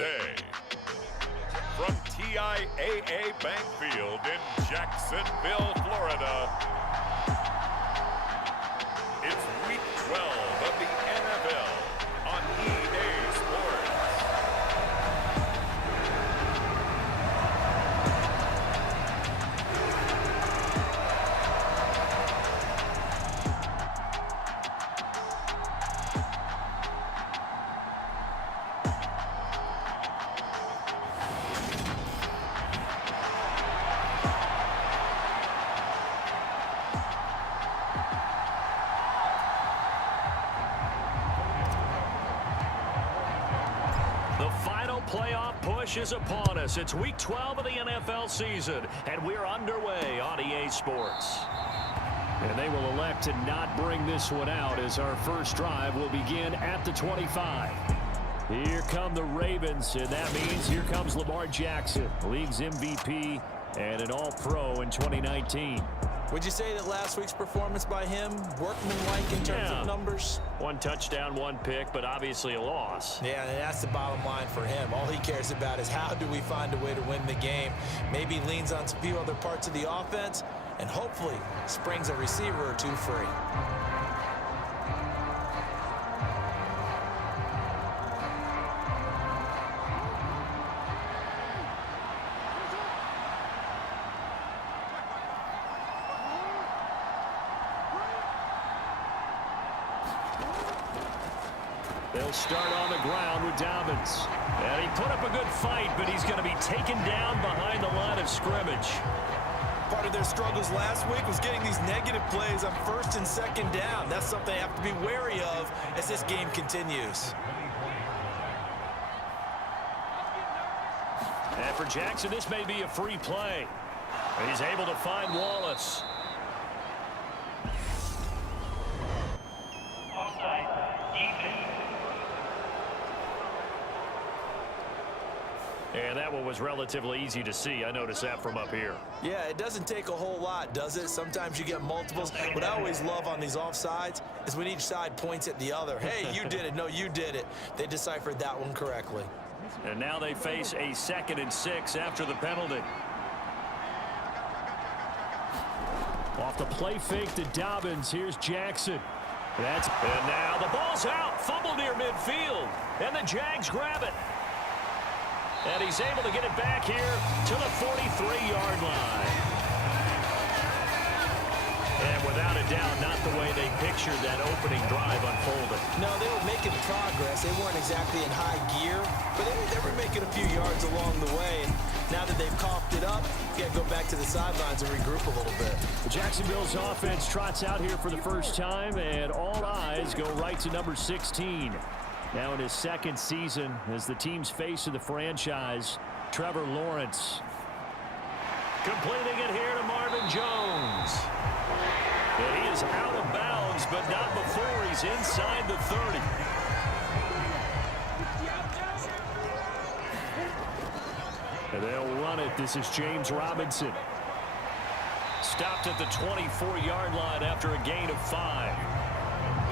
today. From TIAA Bank Field in Jacksonville, Florida, it's Week 12 of the NFL on EA Sports. Playoff push is upon us. It's Week 12 of the NFL season, and we're underway on EA Sports. And they will elect to not bring this one out as our first drive will begin at the 25. Here come the Ravens, and that means here comes Lamar Jackson, league's MVP and an All-Pro in 2019. Would you say that last week's performance by him, workmanlike in terms of numbers? One touchdown, one pick, but obviously a loss. Yeah, and that's the bottom line for him. All he cares about is how do we find a way to win the game. Maybe leans on some few other parts of the offense, and hopefully springs a receiver or two free. They'll start on the ground with Dobbins. And he put up a good fight, but he's going to be taken down behind the line of scrimmage. Part of their struggles last week was getting these negative plays on first and second down. That's something they have to be wary of as this game continues. And for Jackson, this may be a free play. He's able to find Wallace. And that one was relatively easy to see. I noticed that from up here. Yeah, it doesn't take a whole lot, does it? Sometimes you get multiples. What I always love on these offsides is when each side points at the other. Hey, you did it. No, you did it. They deciphered that one correctly. And now they face a 2nd and 6 after the penalty. Off the play fake to Dobbins. Here's Jackson. And now the ball's out. Fumble near midfield. And the Jags grab it. And he's able to get it back here to the 43-yard line. And without a doubt, not the way they pictured that opening drive unfolding. No, they were making progress. They weren't exactly in high gear, but they were making a few yards along the way. And now that they've coughed it up, you got to go back to the sidelines and regroup a little bit. Jacksonville's offense trots out here for the first time, and all eyes go right to number 16. Now in his 2nd season as the team's face of the franchise, Trevor Lawrence. Completing it here to Marvin Jones. And he is out of bounds, but not before he's inside the 30. And they'll run it. This is James Robinson. Stopped at the 24-yard line after a gain of 5.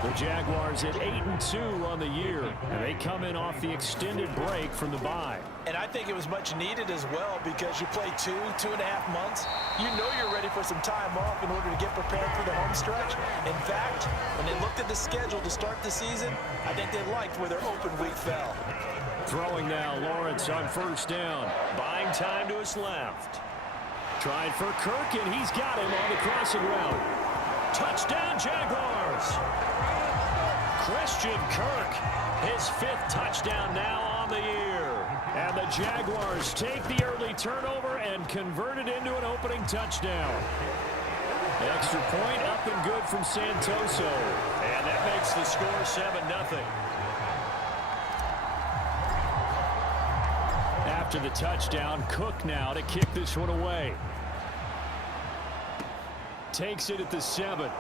The Jaguars at 8-2 on the year, and they come in off the extended break from the bye. And I think it was much needed as well because you play 2.5 months. You know you're ready for some time off in order to get prepared for the home stretch. In fact, when they looked at the schedule to start the season, I think they liked where their open week fell. Throwing now, Lawrence on 1st down. Buying time to his left. Trying for Kirk, and he's got him on the crossing route. Touchdown, Jaguars! Christian Kirk, his 5th touchdown now on the year. And the Jaguars take the early turnover and convert it into an opening touchdown. Extra point up and good from Santoso. And that makes the score 7-0. After the touchdown, Cook now to kick this one away. Takes it at the 7.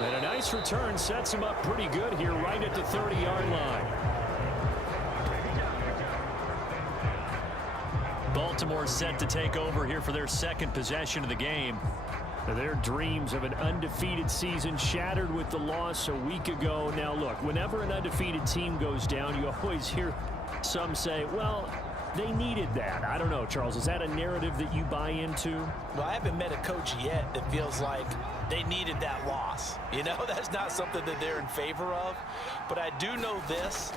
And a nice return sets him up pretty good here right at the 30-yard line. Baltimore set to take over here for their 2nd possession of the game. Their dreams of an undefeated season shattered with the loss a week ago. Now, look, whenever an undefeated team goes down, you always hear some say, well, they needed that. I don't know, Charles. Is that a narrative that you buy into? Well, I haven't met a coach yet that feels like they needed that loss. You know, that's not something that they're in favor of. But I do know this.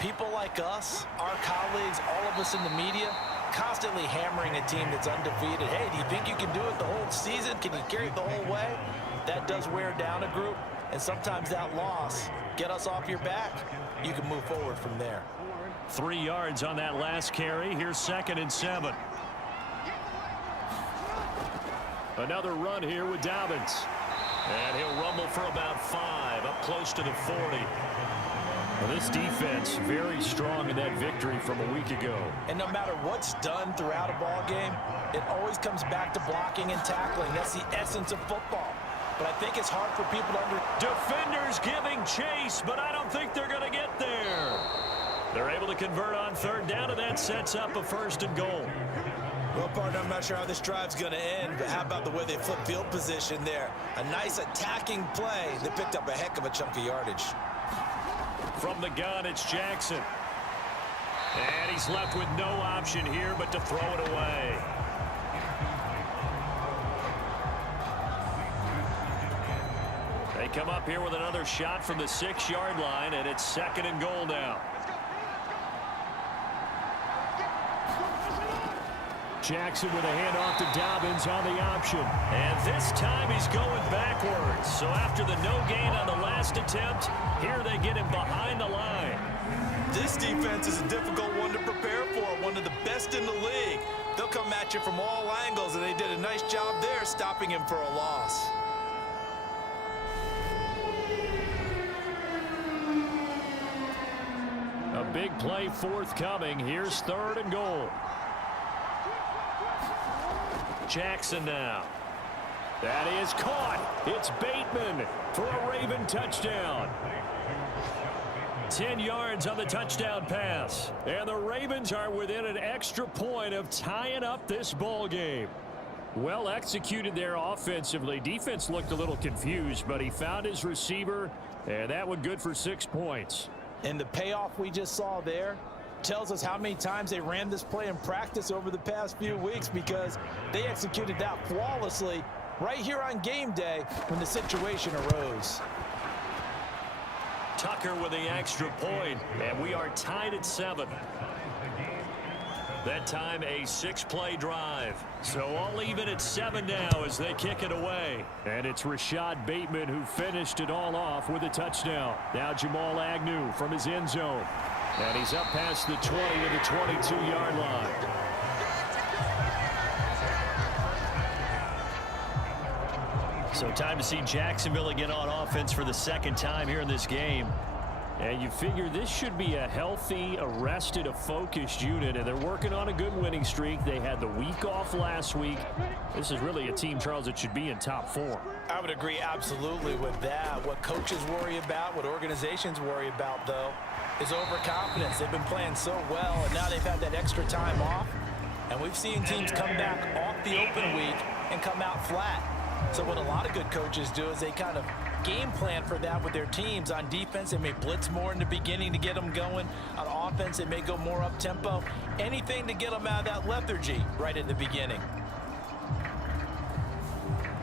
People like us, our colleagues, all of us in the media, constantly hammering a team that's undefeated. Hey, do you think you can do it the whole season? Can you carry it the whole way? That does wear down a group, and sometimes that loss, get us off your back, you can move forward from there. 3 yards on that last carry. Here's 2nd and 7. Another run here with Dobbins. And he'll rumble for about 5, up close to the 40. Well, this defense very strong in that victory from a week ago. And no matter what's done throughout a ball game, it always comes back to blocking and tackling. That's the essence of football. But I think it's hard for people to Defenders giving chase, but I don't think they're going to get there. They're able to convert on 3rd down, and that sets up a 1st and goal. Well, partner, I'm not sure how this drive's going to end, but how about the way they flip field position there? A nice attacking play that picked up a heck of a chunk of yardage. From the gun, it's Jackson. And he's left with no option here but to throw it away. They come up here with another shot from the 6-yard line, and it's 2nd and goal now. Jackson with a handoff to Dobbins on the option. And this time he's going backwards. So after the no gain on the last attempt, here they get him behind the line. This defense is a difficult one to prepare for, one of the best in the league. They'll come at you from all angles, and they did a nice job there stopping him for a loss. A big play forthcoming. Here's 3rd and goal. Jackson now. That is caught. It's Bateman for a Raven touchdown. 10 yards on the touchdown pass. And the Ravens are within an extra point of tying up this ball game. Well executed there offensively. Defense looked a little confused, but he found his receiver, and that one good for 6 points. And the payoff we just saw there tells us how many times they ran this play in practice over the past few weeks, because they executed that flawlessly right here on game day when the situation arose. Tucker with the extra point, and we are tied at 7. That time a 6-play drive. So all even at 7 now as they kick it away. And it's Rashad Bateman who finished it all off with a touchdown. Now Jamal Agnew from his end zone. And he's up past the 20 to the 22-yard line. So time to see Jacksonville again on offense for the 2nd time here in this game. And you figure this should be a healthy, arrested, a focused unit, and they're working on a good winning streak. They had the week off last week. This is really a team, Charles, that should be in top 4. I would agree absolutely with that. What coaches worry about, what organizations worry about, though, is overconfidence. They've been playing so well, and now they've had that extra time off. And we've seen teams come back off the open week and come out flat. So what a lot of good coaches do is they kind of game plan for that with their teams. On defense, they may blitz more in the beginning to get them going. On offense, they may go more up-tempo. Anything to get them out of that lethargy right in the beginning.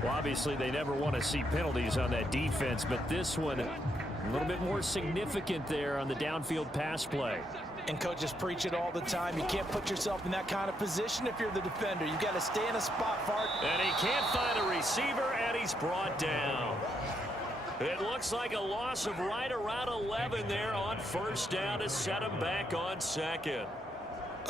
Well, obviously, they never want to see penalties on that defense, but this one a little bit more significant there on the downfield pass play. And coaches preach it all the time. You can't put yourself in that kind of position if you're the defender. You've got to stay in a spot far. And he can't find a receiver, and he's brought down. It looks like a loss of right around 11 there on 1st down to set him back on 2nd.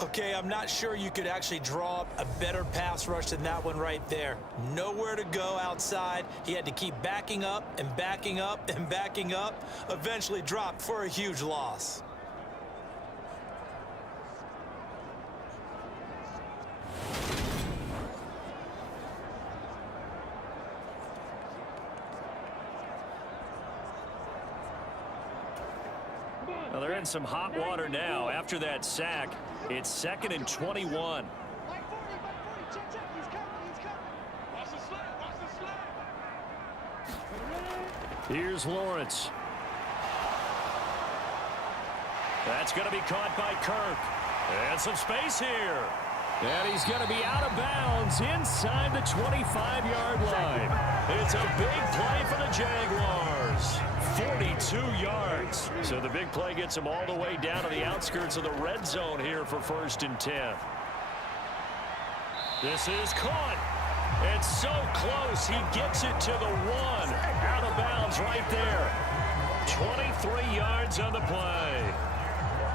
Okay, I'm not sure you could actually draw up a better pass rush than that one right there. Nowhere to go outside. He had to keep backing up and backing up and backing up. Eventually dropped for a huge loss. Well, they're in some hot water now after that sack. It's 2nd and 21. Here's Lawrence. That's going to be caught by Kirk. And some space here. And he's going to be out of bounds inside the 25-yard line. It's a big play for the Jaguars. 42 yards. So the big play gets him all the way down to the outskirts of the red zone here for 1st and 10. This is caught. It's so close. He gets it to the 1. Out of bounds right there. 23 yards on the play.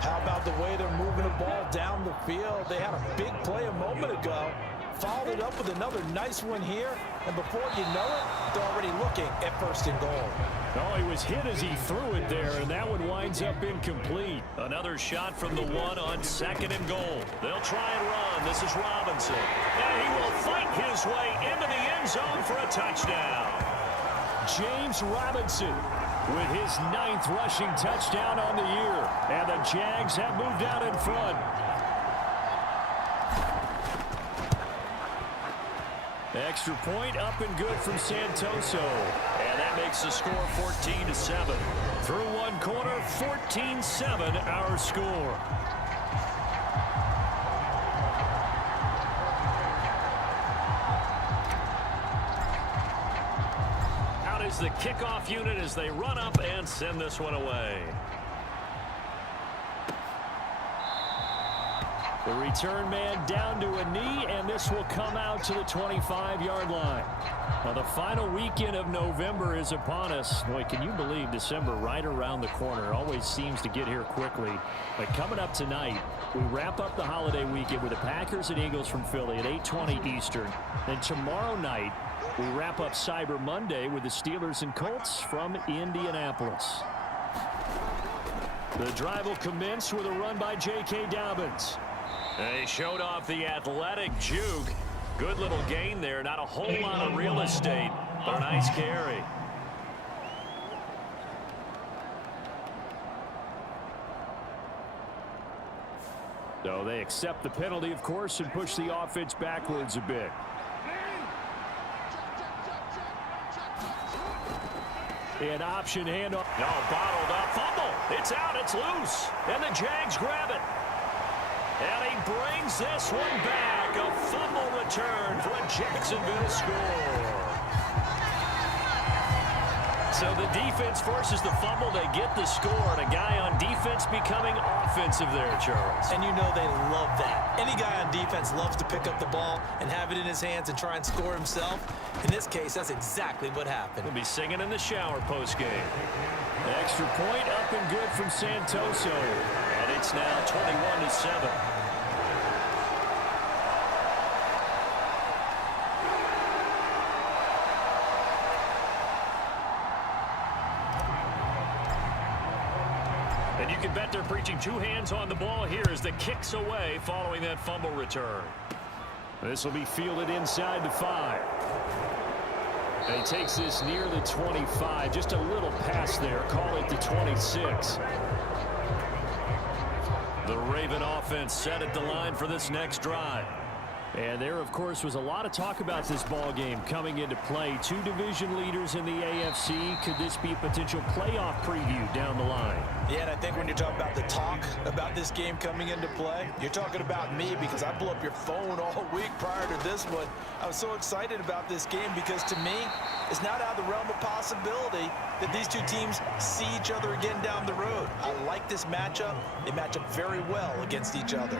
How about the way they're moving the ball down the field? They had a big play a moment ago. Followed it up with another nice one here. And before you know it, they're already looking at 1st and goal. Oh, he was hit as he threw it there, and that one winds up incomplete. Another shot from the 1 on 2nd and goal. They'll try and run. This is Robinson. And he will fight his way into the end zone for a touchdown. James Robinson with his 9th rushing touchdown on the year. And the Jags have moved out in front. Extra point up and good from Santoso. And that makes the score 14-7. Through one quarter, 14-7 our score. Out is the kickoff unit as they run up and send this one away. The return man down to a knee, and this will come out to the 25-yard line. Now, the final weekend of November is upon us. Boy, can you believe December right around the corner? It always seems to get here quickly. But coming up tonight, we wrap up the holiday weekend with the Packers and Eagles from Philly at 8:20 Eastern. Then tomorrow night, we wrap up Cyber Monday with the Steelers and Colts from Indianapolis. The drive will commence with a run by J.K. Dobbins. They showed off the athletic juke. Good little gain there. Not a whole lot of real estate, but a nice carry. So they accept the penalty, of course, and push the offense backwards a bit. An option handoff. No, bottled up. Fumble. It's out. It's loose. And the Jags grab it. And he brings this one back. A fumble return for a Jacksonville score. So the defense forces the fumble. They get the score. And a guy on defense becoming offensive there, Charles. And you know they love that. Any guy on defense loves to pick up the ball and have it in his hands and try and score himself. In this case, that's exactly what happened. He'll be singing in the shower postgame. Extra point up and good from Santoso. And it's now 21-7. And you can bet they're preaching two hands on the ball here as the kick's away following that fumble return. This will be fielded inside the 5. And he takes this near the 25. Just a little pass there. Call it the 26. The Raven offense set at the line for this next drive. And there, of course, was a lot of talk about this ball game coming into play. Two division leaders in the AFC. Could this be a potential playoff preview down the line? Yeah, and I think when you're talking about the talk about this game coming into play, you're talking about me because I blew up your phone all week prior to this one. I was so excited about this game because, to me, it's not out of the realm of possibility that these two teams see each other again down the road. I like this matchup. They match up very well against each other.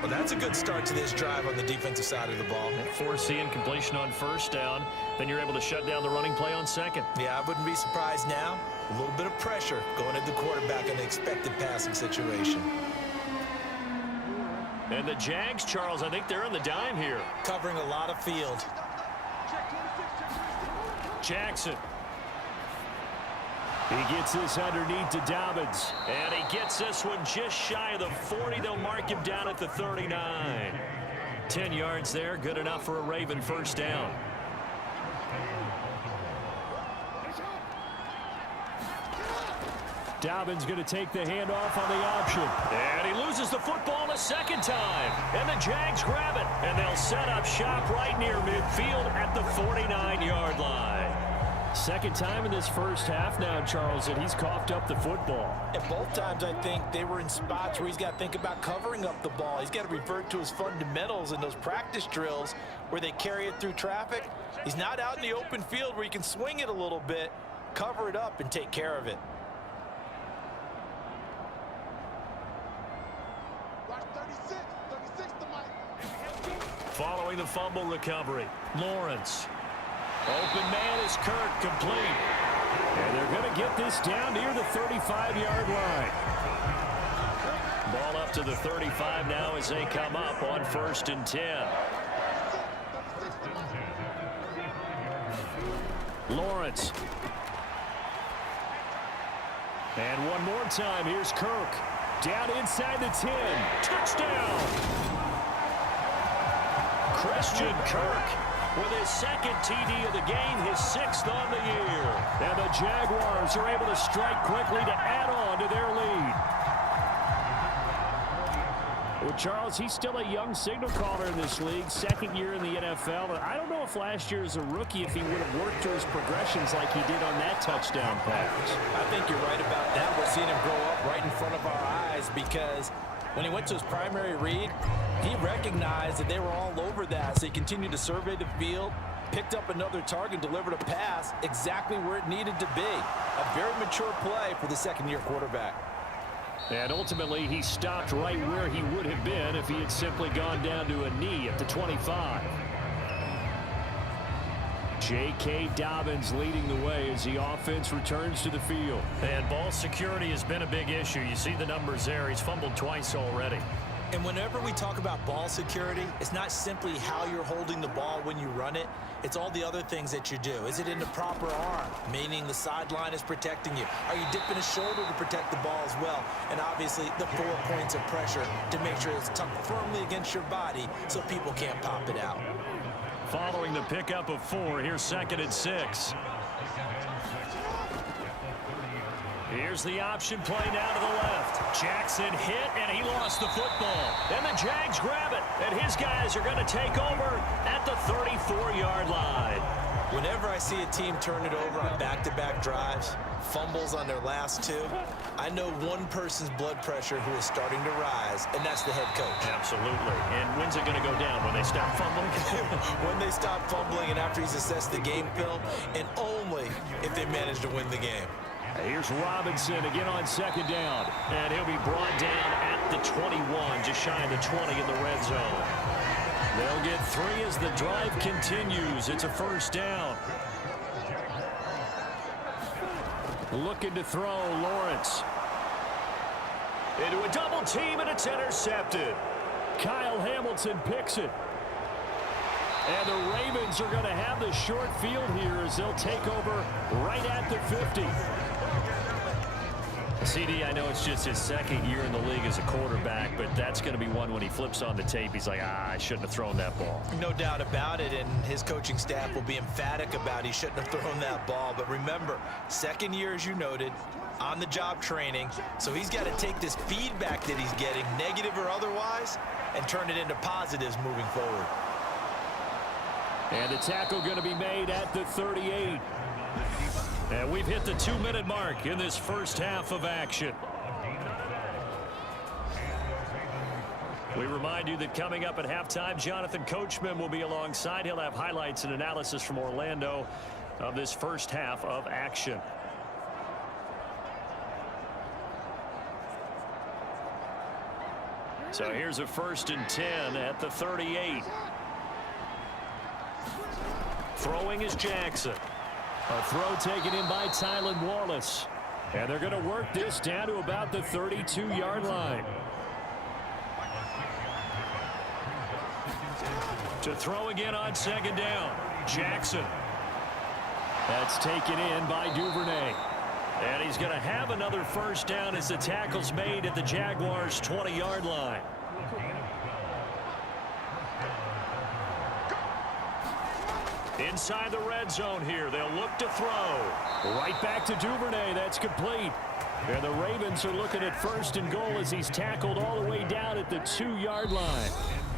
Well, that's a good start to this drive on the defensive side of the ball. Foreseeing completion on first down. Then you're able to shut down the running play on second. Yeah, I wouldn't be surprised now. A little bit of pressure going at the quarterback in an expected passing situation. And the Jags, Charles, I think they're on the dime here. Covering a lot of field. Jackson. He gets this underneath to Dobbins. And he gets this one just shy of the 40. They'll mark him down at the 39. 10 yards there. Good enough for a Raven first down. Dobbins going to take the handoff on the option. And he loses the football a second time. And the Jags grab it. And they'll set up shop right near midfield at the 49-yard line. Second time in this first half now, Charles, that he's coughed up the football. And both times, I think, they were in spots where he's got to think about covering up the ball. He's got to revert to his fundamentals in those practice drills where they carry it through traffic. He's not out in the open field where he can swing it a little bit, cover it up, and take care of it. Following the fumble recovery, Lawrence. Open man is Kirk, complete. And they're going to get this down near the 35-yard line. Ball up to the 35 now as they come up on 1st and 10. Lawrence. And one more time, here's Kirk. Down inside the 10. Touchdown! Christian Kirk with his second TD of the game, his 6th on the year. And the Jaguars are able to strike quickly to add on to their lead. Well, Charles, he's still a young signal caller in this league, second year in the NFL. But I don't know if last year as a rookie, if he would have worked through his progressions like he did on that touchdown pass. I think you're right about that. We're seeing him grow up right in front of our eyes because when he went to his primary read, he recognized that they were all over that, so he continued to survey the field, picked up another target, delivered a pass exactly where it needed to be. A very mature play for the second-year quarterback. And ultimately, he stopped right where he would have been if he had simply gone down to a knee at the 25. J.K. Dobbins leading the way as the offense returns to the field. And ball security has been a big issue. You see the numbers there. He's fumbled twice already. And whenever we talk about ball security, it's not simply how you're holding the ball when you run it. It's all the other things that you do. Is it in the proper arm, meaning the sideline is protecting you? Are you dipping a shoulder to protect the ball as well? And obviously, the 4 points of pressure to make sure it's tucked firmly against your body so people can't pop it out. Following the pickup of 4, here's 2nd and 6. Here's the option play now to the left. Jackson hit, and he lost the football. And the Jags grab it, and his guys are going to take over at the 34-yard line. Whenever I see a team turn it over on back-to-back drives, fumbles on their last 2, I know one person's blood pressure who is starting to rise, and that's the head coach. Absolutely. And when's it going to go down? When they stop fumbling? When they stop fumbling and after he's assessed the game film, and only if they manage to win the game. Here's Robinson again on 2nd down. And he'll be brought down at the 21, just shy of the 20 in the red zone. They'll get 3 as the drive continues. It's a 1st down. Looking to throw, Lawrence. Into a double team, and it's intercepted. Kyle Hamilton picks it. And the Ravens are going to have the short field here as they'll take over right at the 50. CD, I know it's just his 2nd year in the league as a quarterback, but that's going to be one when he flips on the tape. He's like, I shouldn't have thrown that ball. No doubt about it, and his coaching staff will be emphatic about he shouldn't have thrown that ball. But remember, 2nd year, as you noted, on-the-job training, so he's got to take this feedback that he's getting, negative or otherwise, and turn it into positives moving forward. And the tackle going to be made at the 38. And we've hit the 2-minute mark in this first half of action. We remind you that coming up at halftime, Jonathan Coachman will be alongside. He'll have highlights and analysis from Orlando of this first half of action. So here's a 1st and 10 at the 38. Throwing is Jackson. A throw taken in by Tylan Wallace. And they're going to work this down to about the 32-yard line. To throw again on 2nd down. Jackson. That's taken in by Duvernay. And he's going to have another 1st down as the tackle's made at the Jaguars' 20-yard line. Inside the red zone here. They'll look to throw. Right back to Duvernay. That's complete. And the Ravens are looking at 1st and goal as he's tackled all the way down at the 2-yard line.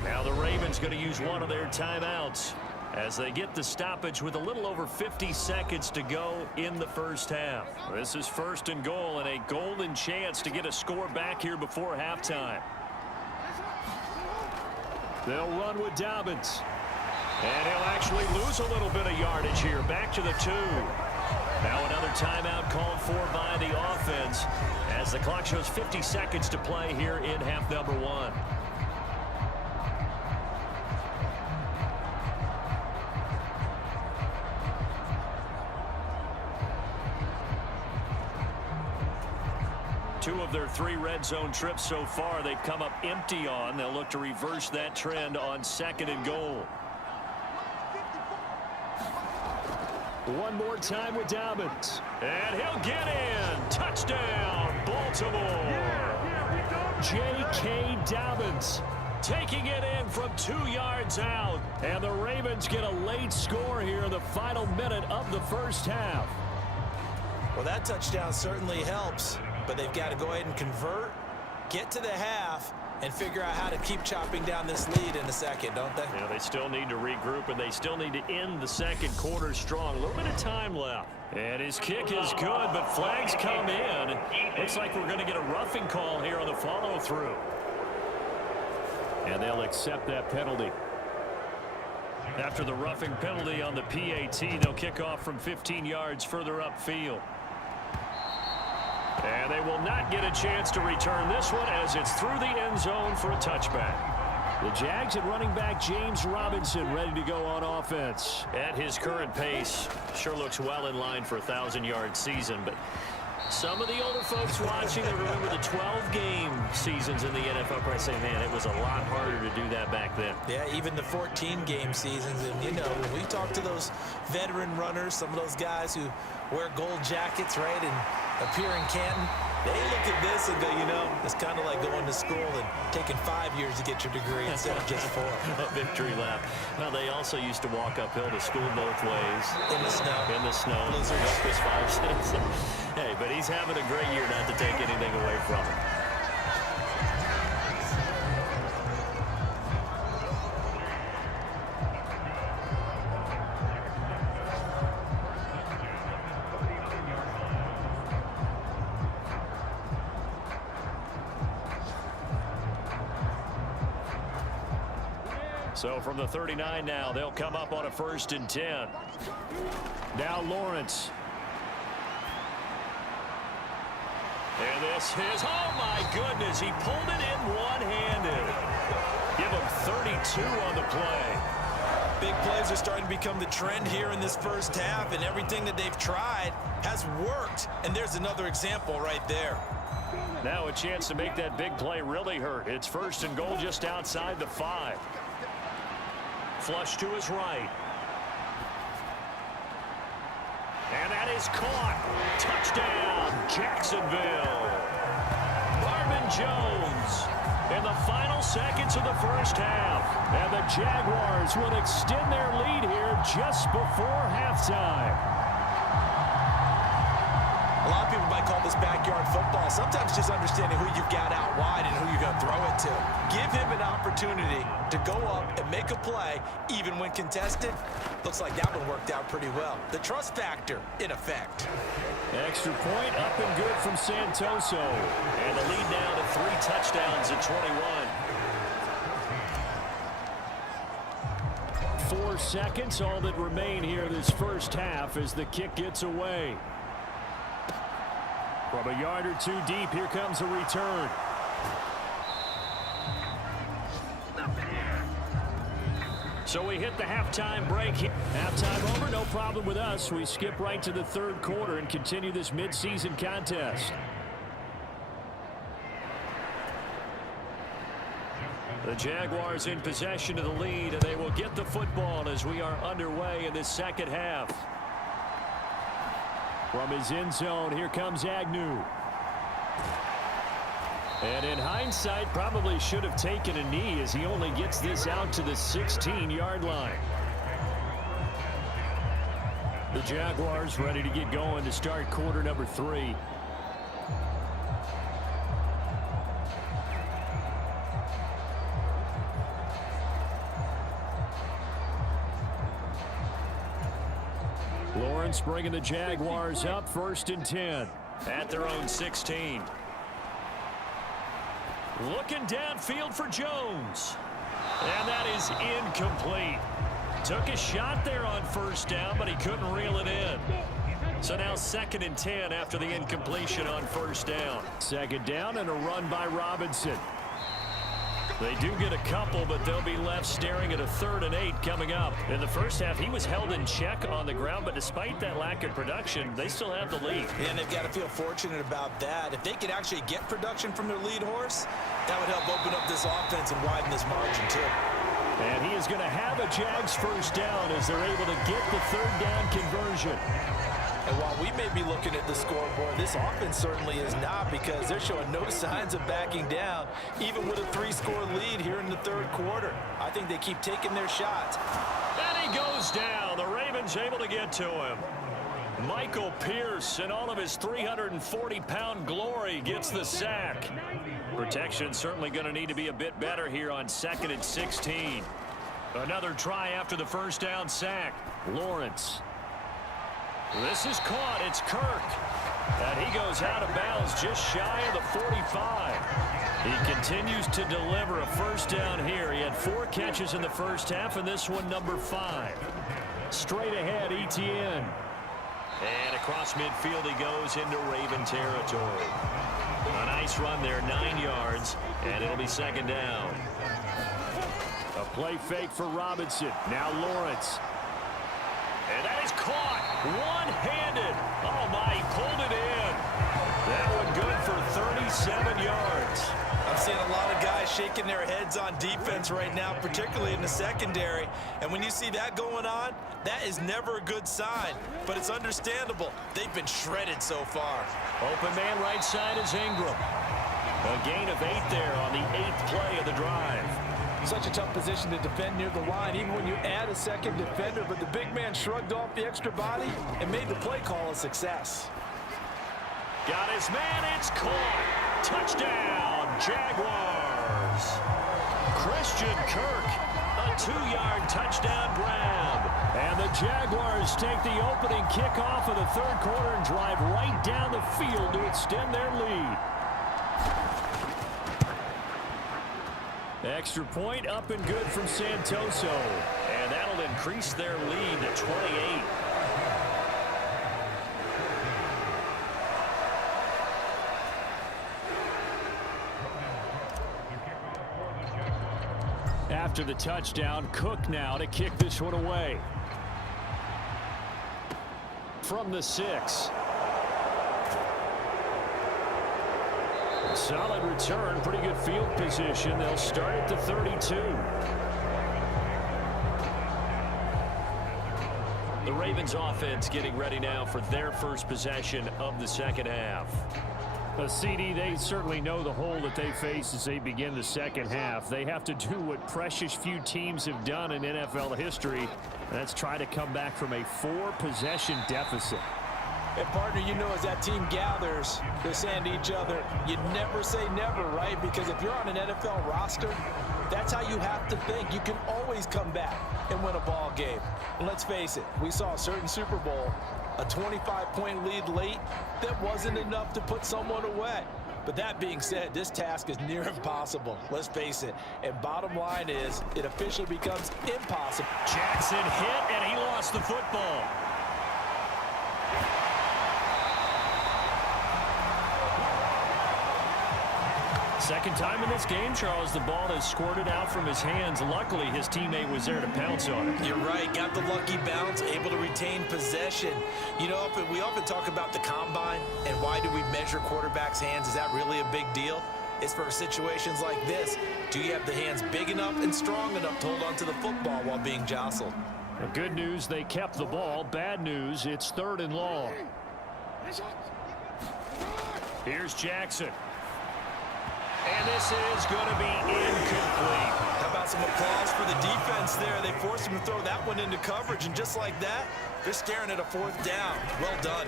Now the Ravens going to use one of their timeouts. as they get the stoppage with a little over 50 seconds to go in the first half. This is 1st and goal and a golden chance to get a score back here before halftime. They'll run with Dobbins. And he'll actually lose a little bit of yardage here. Back to the 2. Now another timeout called for by the offense as the clock shows 50 seconds to play here in half number 1. Two of their 3 red zone trips so far they've come up empty on. They'll look to reverse that trend on 2nd and goal. One more time with Dobbins. And he'll get in. Touchdown, Baltimore. J.K. Dobbins taking it in from 2 yards out. And the Ravens get a late score here in the final minute of the first half. Well, that touchdown certainly helps, but they've got to go ahead and convert, get to the half, and figure out how to keep chopping down this lead in the second, don't they? Yeah, they still need to regroup, and they still need to end the second quarter strong. A little bit of time left. And his kick is good, but flags come in. Looks like we're going to get a roughing call here on the follow-through. And they'll accept that penalty. After the roughing penalty on the PAT, they'll kick off from 15 yards further upfield. And they will not get a chance to return this one as it's through the end zone for a touchback. The Jags at running back James Robinson ready to go on offense. At his current pace, sure looks well in line for a 1,000-yard season, but some of the older folks watching that remember the 12-game seasons in the NFL probably say, man, it was a lot harder to do that back then. Yeah, even the 14-game seasons. And, you know, when we talk to those veteran runners, some of those guys who wear gold jackets, right, and appear in Canton, they look at this and go, you know, it's kind of like going to school and taking 5 years to get your degree instead of just 4. A victory lap. Well, they also used to walk uphill to school both ways. In the snow. In the snow. Blizzards. Yep, was 5 cents. Hey, but he's having a great year, not to take anything away from him. So from the 39 now, they'll come up on a 1st and 10. Now Lawrence. And this is, oh my goodness, he pulled it in one-handed. Give him 32 on the play. Big plays are starting to become the trend here in this first half, and everything that they've tried has worked. And there's another example right there. Now a chance to make that big play really hurt. It's 1st and goal just outside the 5. Flush to his right. And that is caught. Touchdown, Jacksonville. Marvin Jones in the final seconds of the first half. And the Jaguars will extend their lead here just before halftime. A lot of people might call this backyard football. Sometimes just understanding who you've got out wide and who you're going to throw it to. Give him an opportunity to go up and make a play, even when contested. Looks like that one worked out pretty well. The trust factor in effect. Extra point up and good from Santoso. And the lead now to 3 touchdowns at 21. 4 seconds, all that remain here this first half as the kick gets away. From a yard or 2 deep, here comes a return. So we hit the halftime break. Halftime over, no problem with us. We skip right to the 3rd quarter and continue this midseason contest. The Jaguars in possession of the lead, and they will get the football as we are underway in this second half. From his end zone, here comes Agnew. And in hindsight, probably should have taken a knee as he only gets this out to the 16-yard line. The Jaguars ready to get going to start quarter number 3. offense, bringing the Jaguars up 1st and 10 at their own 16. Looking downfield for Jones. And that is incomplete. Took a shot there on 1st down, but he couldn't reel it in. So now 2nd and 10 after the incompletion on 1st down. 2nd down and a run by Robinson. They do get a couple, but they'll be left staring at a 3rd and 8 coming up. In the first half, he was held in check on the ground, but despite that lack of production, they still have the lead. And they've got to feel fortunate about that. If they could actually get production from their lead horse, that would help open up this offense and widen this margin, too. And he is going to have a Jags 1st down as they're able to get the 3rd down conversion. And while we may be looking at the scoreboard, this offense certainly is not, because they're showing no signs of backing down, even with a 3-score lead here in the 3rd quarter. I think they keep taking their shots. And he goes down. The Ravens able to get to him. Michael Pierce, in all of his 340-pound glory, gets the sack. Protection certainly going to need to be a bit better here on 2nd and 16. Another try after the 1st down sack. Lawrence. This is caught. It's Kirk. And he goes out of bounds just shy of the 45. He continues to deliver a 1st down here. He had 4 catches in the first half, and this one number 5. Straight ahead, Etienne. And across midfield he goes into Raven territory. A nice run there, 9 yards, and it'll be 2nd down. A play fake for Robinson. Now Lawrence. And that is caught. One-handed. Oh, my, he pulled it in. That one good for 37 yards. I'm seeing a lot of guys shaking their heads on defense right now, particularly in the secondary. And when you see that going on, that is never a good sign. But it's understandable. They've been shredded so far. Open man right side is Ingram. A gain of 8 there on the 8th play of the drive. Such a tough position to defend near the line, even when you add a second defender. But the big man shrugged off the extra body and made the play call a success. Got his man. It's caught. Touchdown, Jaguars. Christian Kirk, a 2-yard touchdown grab. And the Jaguars take the opening kickoff of the 3rd quarter and drive right down the field to extend their lead. Extra point up and good from Santoso. And that'll increase their lead to 28. After the touchdown, Cook now to kick this one away. From the 6. Solid return, pretty good field position. They'll start at the 32. The Ravens offense getting ready now for their first possession of the 2nd half. CD, they certainly know the hole that they face as they begin the 2nd half. They have to do what precious few teams have done in NFL history. And that's try to come back from a 4-possession deficit. And partner, you know, as that team gathers, they're saying to each other, you never say never, right? Because if you're on an NFL roster, that's how you have to think. You can always come back and win a ball game. And let's face it, we saw a certain Super Bowl, a 25-point lead late that wasn't enough to put someone away. But that being said, this task is near impossible. Let's face it. And bottom line is, it officially becomes impossible. Jackson hit, and he lost the football. Second time in this game, Charles, the ball has squirted out from his hands. Luckily, his teammate was there to pounce on it. You're right. Got the lucky bounce, able to retain possession. You know, we often talk about the combine and why do we measure quarterbacks' hands. Is that really a big deal? It's for situations like this. Do you have the hands big enough and strong enough to hold on to the football while being jostled? Well, good news, they kept the ball. Bad news, it's 3rd and long. Here's Jackson. And this is going to be incomplete. How about some applause for the defense there? They forced him to throw that one into coverage, and just like that, they're staring at a 4th down. Well done.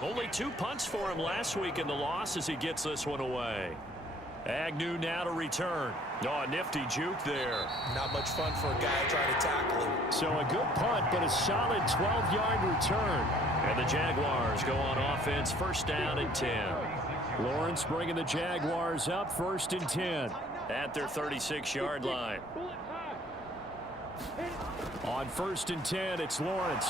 Only 2 punts for him last week in the loss as he gets this one away. Agnew now to return. Oh, a nifty juke there. Not much fun for a guy trying to tackle him. So a good punt, but a solid 12-yard return. And the Jaguars go on offense, first down and 10. Lawrence bringing the Jaguars up, first and 10 at their 36-yard line. On first and 10, it's Lawrence.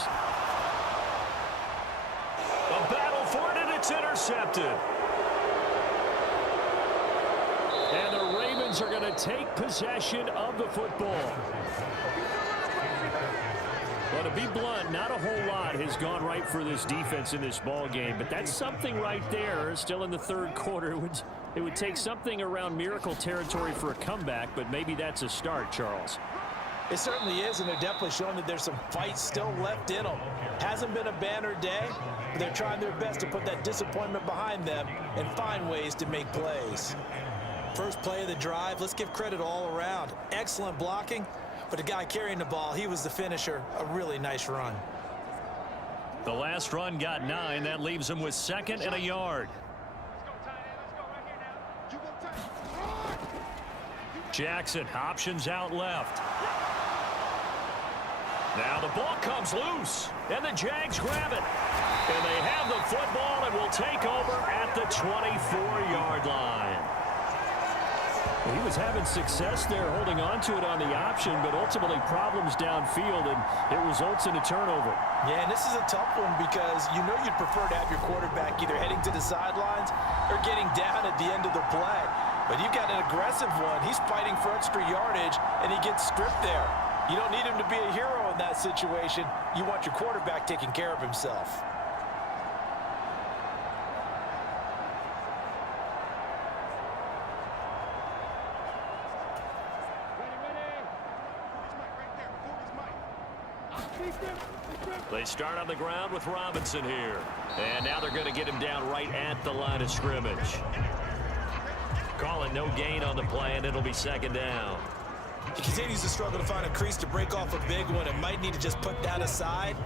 A battle for it, and it's intercepted. And the Ravens are going to take possession of the football. Well, to be blunt, not a whole lot has gone right for this defense in this ball game, but that's something right there. Still in the third quarter, it would take something around miracle territory for a comeback, but maybe that's a start, Charles. It certainly is, and they're definitely showing that there's some fight still left in them. Hasn't been a banner day, but they're trying their best to put that disappointment behind them and find ways to make plays. First play of the drive, let's give credit all around. Excellent blocking, but the guy carrying the ball, he was the finisher. A really nice run. The last run got 9. That leaves him with second and a yard. Jackson, options out left. Now the ball comes loose, and the Jags grab it. And they have the football and will take over at the 24-yard line. Well, he was having success there holding on to it on the option, but ultimately problems downfield, and it results in a turnover. Yeah, and this is a tough one because you know you'd prefer to have your quarterback either heading to the sidelines or getting down at the end of the play. But you've got an aggressive one. He's fighting for extra yardage, and he gets stripped there. You don't need him to be a hero in that situation. You want your quarterback taking care of himself. They start on the ground with Robinson here. And now they're going to get him down right at the line of scrimmage. Calling no gain on the play, and it'll be second down. He continues to struggle to find a crease to break off a big one and might need to just put that aside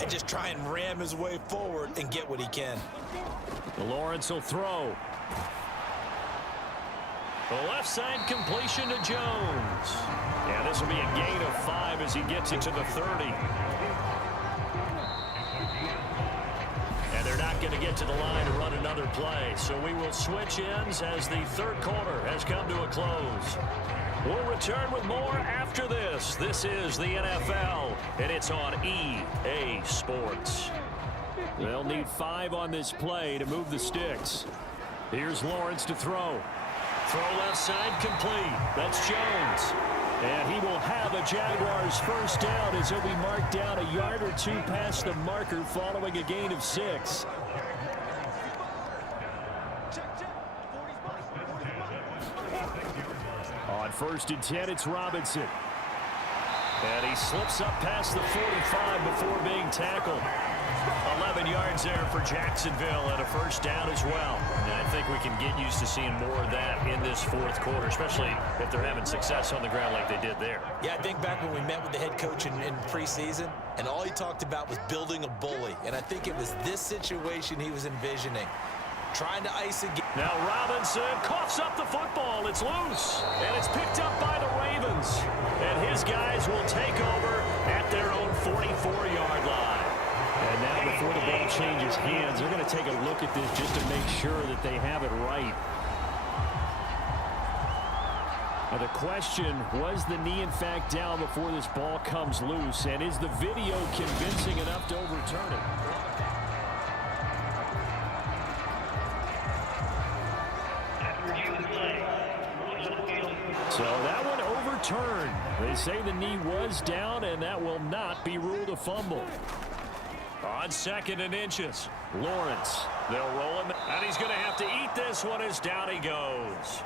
and just try and ram his way forward and get what he can. Lawrence will throw. The left side completion to Jones. Yeah, this will be a gain of 5 as he gets it to the 30. And they're not going to get to the line to run another play. So we will switch ends as the third quarter has come to a close. We'll return with more after this. This is the NFL, and it's on EA Sports. They'll need 5 on this play to move the sticks. Here's Lawrence to throw. Throw left side complete. That's Jones. And he will have a Jaguars first down as he'll be marked down a yard or 2 past the marker following a gain of 6. On first and 10, it's Robinson. And he slips up past the 45 before being tackled. 11 yards there for Jacksonville and a first down as well. And I think we can get used to seeing more of that in this fourth quarter, especially if they're having success on the ground like they did there. Yeah, I think back when we met with the head coach in preseason, and all he talked about was building a bully. And I think it was this situation he was envisioning. Trying to ice again. Now Robinson coughs up the football. It's loose. And it's picked up by the Ravens. And his guys will take over at their own 44-yard line. And now before the ball changes hands, they're going to take a look at this just to make sure that they have it right. Now the question, was the knee in fact down before this ball comes loose? And is the video convincing enough to overturn it? So that one overturned. They say the knee was down, and that will not be ruled a fumble. On second and inches, Lawrence. They'll roll him, and he's going to have to eat this one as down he goes.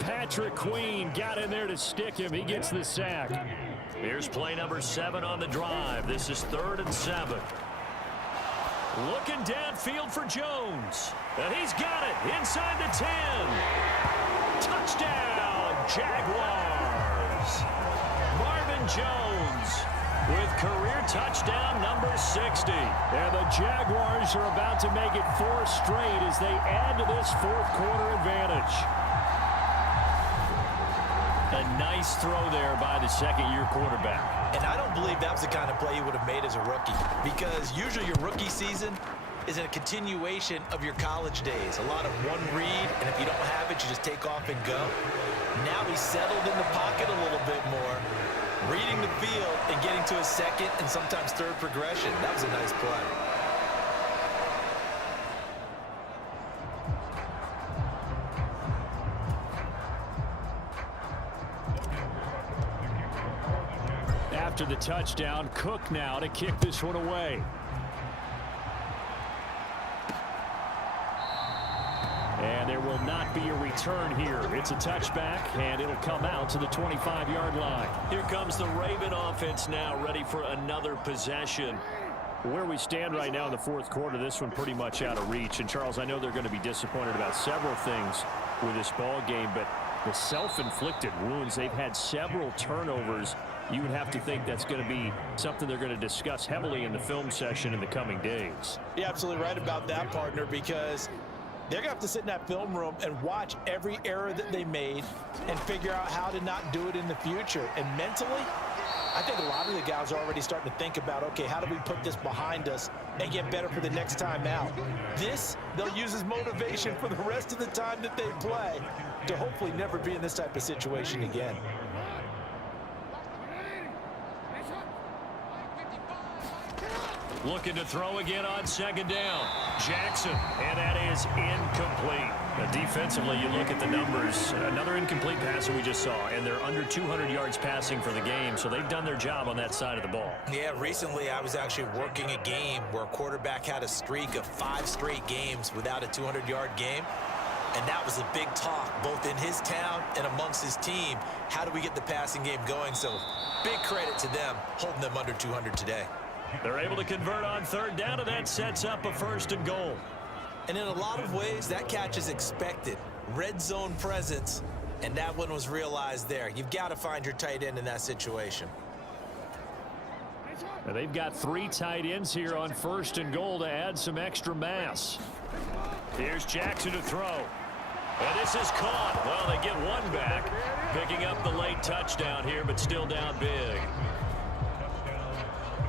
Patrick Queen got in there to stick him. He gets the sack. Here's play number 7 on the drive. This is 3rd and 7. Looking downfield for Jones. And he's got it inside the 10. Touchdown, Jaguars. Marvin Jones with career touchdown number 60. And the Jaguars are about to make it 4 straight as they add to this fourth quarter advantage. A nice throw there by the second-year quarterback. And I don't believe that was the kind of play he would have made as a rookie, because usually your rookie season is a continuation of your college days. A lot of one read, and if you don't have it, you just take off and go. Now he's settled in the pocket a little bit more, reading the field and getting to a second and sometimes third progression. That was a nice play. After the touchdown, Cook now to kick this one away. And there will not be a return here. It's a touchback, and it'll come out to the 25-yard line. Here comes the Raven offense now, ready for another possession. Where we stand right now in the fourth quarter, this one pretty much out of reach. And, Charles, I know they're going to be disappointed about several things with this ball game, but the self-inflicted wounds, they've had several turnovers. You would have to think that's going to be something they're going to discuss heavily in the film session in the coming days. You're absolutely right about that, partner, because they're going to have to sit in that film room and watch every error that they made and figure out how to not do it in the future. And mentally, I think a lot of the guys are already starting to think about, okay, how do we put this behind us and get better for the next time out? This, they'll use as motivation for the rest of the time that they play to hopefully never be in this type of situation again. Looking to throw again on second down. Jackson, and that is incomplete. Now, defensively, you look at the numbers. Another incomplete pass that we just saw, and they're under 200 yards passing for the game, so they've done their job on that side of the ball. Yeah, recently I was actually working a game where a quarterback had a streak of 5 straight games without a 200-yard game, and that was a big talk, both in his town and amongst his team. How do we get the passing game going? So big credit to them, holding them under 200 today. They're able to convert on third down, and that sets up a first and goal. And in a lot of ways, that catch is expected. Red zone presence, and that one was realized there. You've got to find your tight end in that situation. Now they've got 3 tight ends here on first and goal to add some extra mass. Here's Jackson to throw. And this is caught. Well, they get one back, picking up the late touchdown here, but still down big.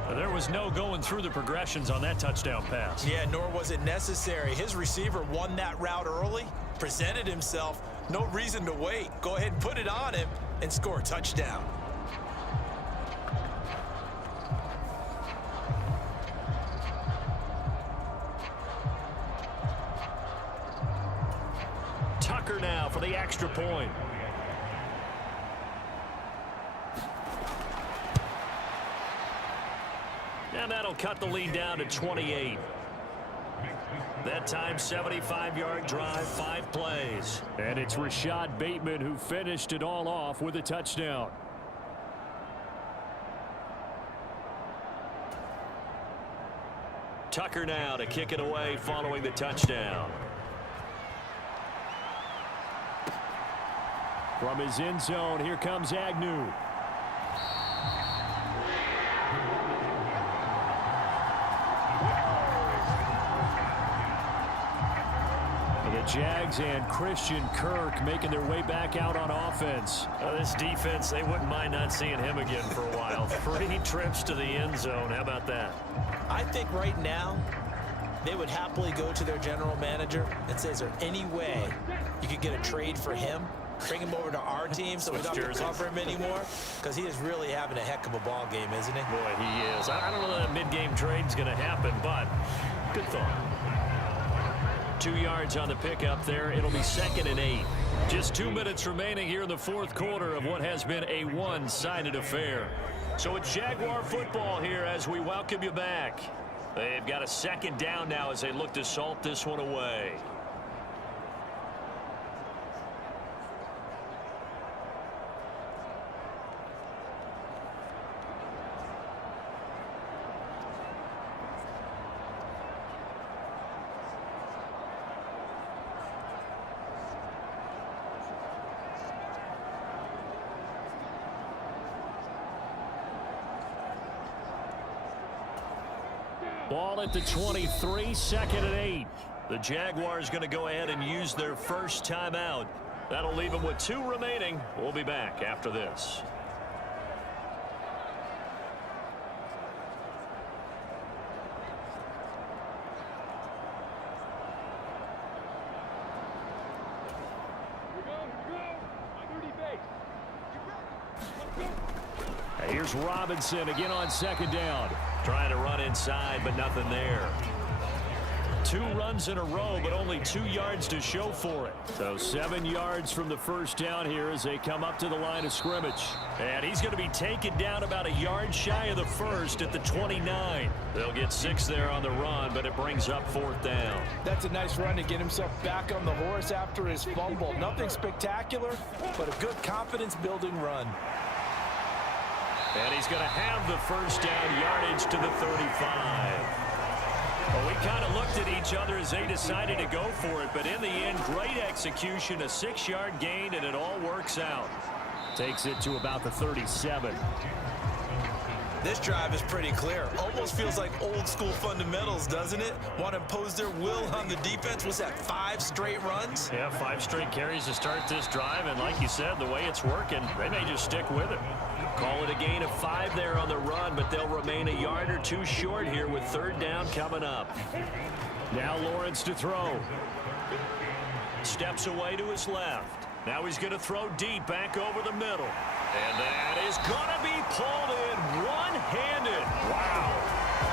There was no going through the progressions on that touchdown pass. Yeah, nor was it necessary. His receiver won that route early, presented himself. No reason to wait. Go ahead and put it on him and score a touchdown. Tucker now for the extra point. And that'll cut the lead down to 28. That time, 75-yard drive, 5 plays. And it's Rashad Bateman who finished it all off with a touchdown. Tucker now to kick it away following the touchdown. From his end zone, here comes Agnew. Jags and Christian Kirk making their way back out on offense. This defense, they wouldn't mind not seeing him again for a while. 3 trips to the end zone. How about that? I think right now they would happily go to their general manager and say, is there any way you could get a trade for him? Bring him over to our team so we don't have to cover him anymore? Because he is really having a heck of a ball game, isn't he? Boy, he is. I don't know that a mid-game trade's going to happen, but good thought. 2 yards on the pickup there. It'll be 2nd and 8. Just 2 minutes remaining here in the fourth quarter of what has been a one-sided affair. So it's Jaguar football here as we welcome you back. They've got a 2nd down now as they look to salt this one away. Ball at the 23, 2nd and 8. The Jaguars going to go ahead and use their first timeout That'll leave him with 2 remaining. We'll be back after this. Here's Robinson again on 2nd down. Trying to run inside, but nothing there. 2 runs in a row, but only 2 yards to show for it. So 7 yards from the first down here as they come up to the line of scrimmage. And he's going to be taken down about a yard shy of the first at the 29. They'll get 6 there on the run, but it brings up 4th down. That's a nice run to get himself back on the horse after his fumble. Nothing spectacular, but a good confidence-building run. And he's going to have the first down yardage to the 35. Well, we kind of looked at each other as they decided to go for it, but in the end, great execution, a 6-yard gain, and it all works out. Takes it to about the 37. This drive is pretty clear. Almost feels like old school fundamentals, doesn't it? Want to impose their will on the defense. Was that 5 straight runs? Yeah, 5 straight carries to start this drive, and like you said, the way it's working, they may just stick with it. Call it a gain of 5 there on the run, but they'll remain a yard or 2 short here with 3rd down coming up. Now Lawrence to throw. Steps away to his left. Now he's going to throw deep back over the middle. And that is going to be pulled in one-handed. Wow.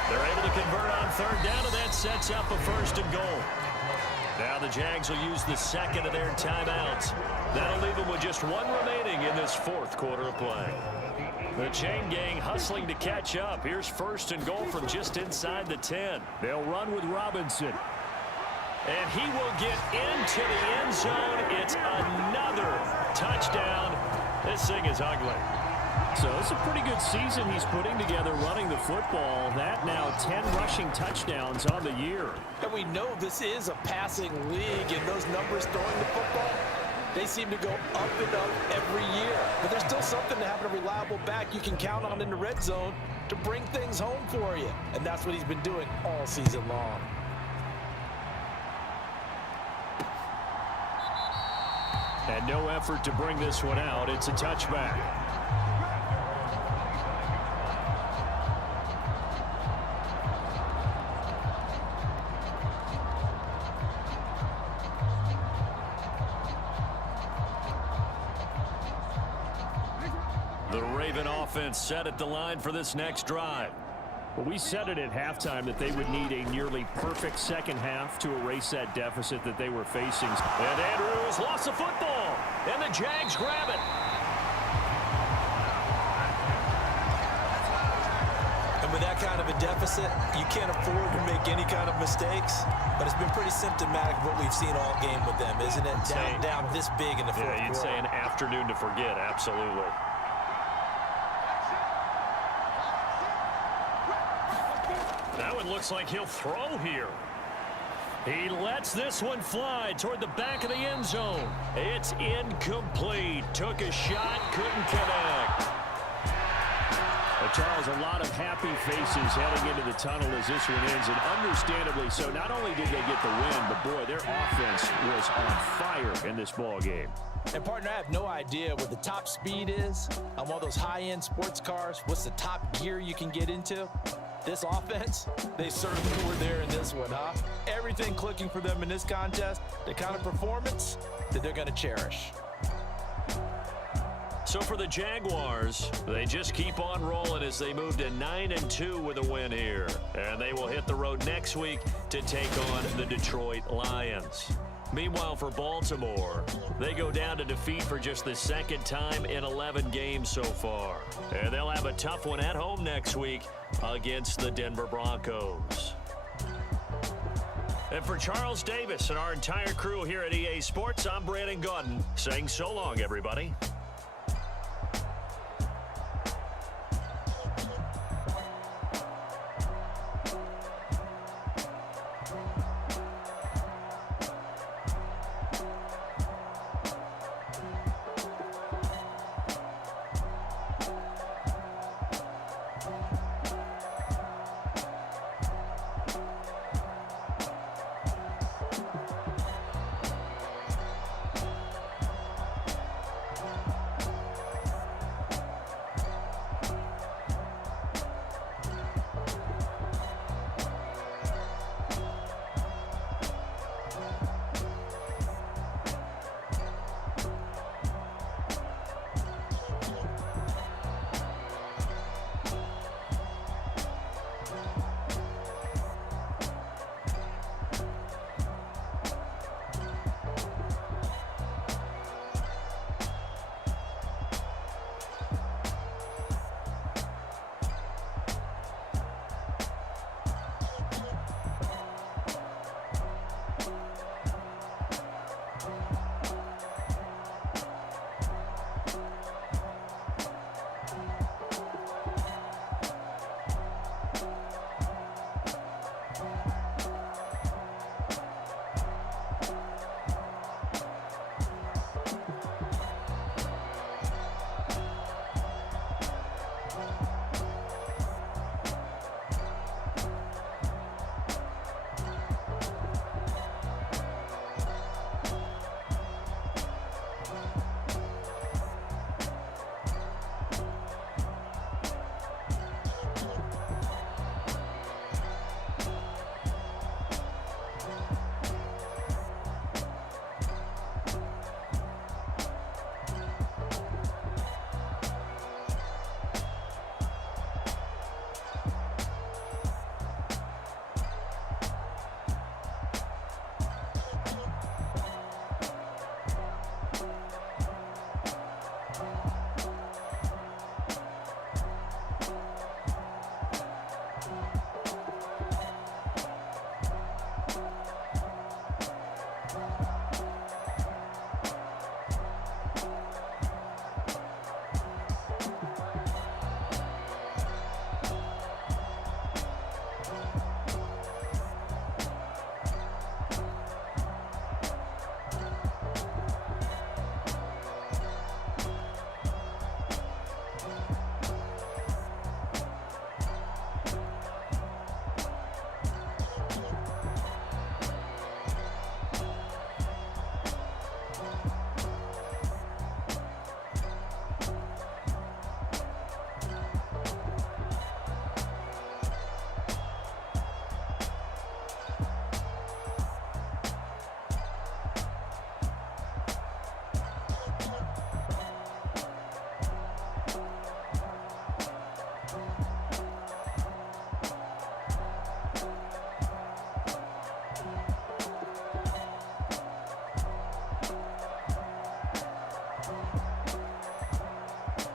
They're able to convert on 3rd down, and that sets up a 1st and goal. Now the Jags will use the 2nd of their timeouts. That'll leave them with just 1 remaining in this 4th quarter of play. The chain gang hustling to catch up. Here's 1st and goal from just inside the 10. They'll run with Robinson. And he will get into the end zone. It's another touchdown. This thing is ugly. So it's a pretty good season he's putting together running the football. That now 10 rushing touchdowns on the year. And we know this is a passing league, and those numbers throwing the football, they seem to go up and up every year. But there's still something to having a reliable back you can count on in the red zone to bring things home for you. And that's what he's been doing all season long. And no effort to bring this one out. It's a touchback. The Raven offense set at the line for this next drive. Well, we said it at halftime that they would need a nearly perfect second half to erase that deficit that they were facing. And Andrews lost the football, and the Jags grab it. And with that kind of a deficit, you can't afford to make any kind of mistakes. But it's been pretty symptomatic of what we've seen all game with them, isn't it? Down this big in the 4th quarter. Yeah, you'd say an afternoon to forget, absolutely. That one looks like he'll throw here. He lets this one fly toward the back of the end zone. It's incomplete. Took a shot, couldn't connect. Charles, a lot of happy faces heading into the tunnel as this one ends, and understandably so. Not only did they get the win, but boy, their offense was on fire in this ball game. And partner, I have no idea what the top speed is on one of those high-end sports cars. What's the top gear you can get into? This offense, they certainly were there in this one, huh? Everything clicking for them in this contest, the kind of performance that they're going to cherish. So for the Jaguars, they just keep on rolling as they move to 9-2 with a win here. And they will hit the road next week to take on the Detroit Lions. Meanwhile, for Baltimore, they go down to defeat for just the 2nd time in 11 games so far. And they'll have a tough one at home next week against the Denver Broncos. And for Charles Davis and our entire crew here at EA Sports, I'm Brandon Gaudin saying so long, everybody.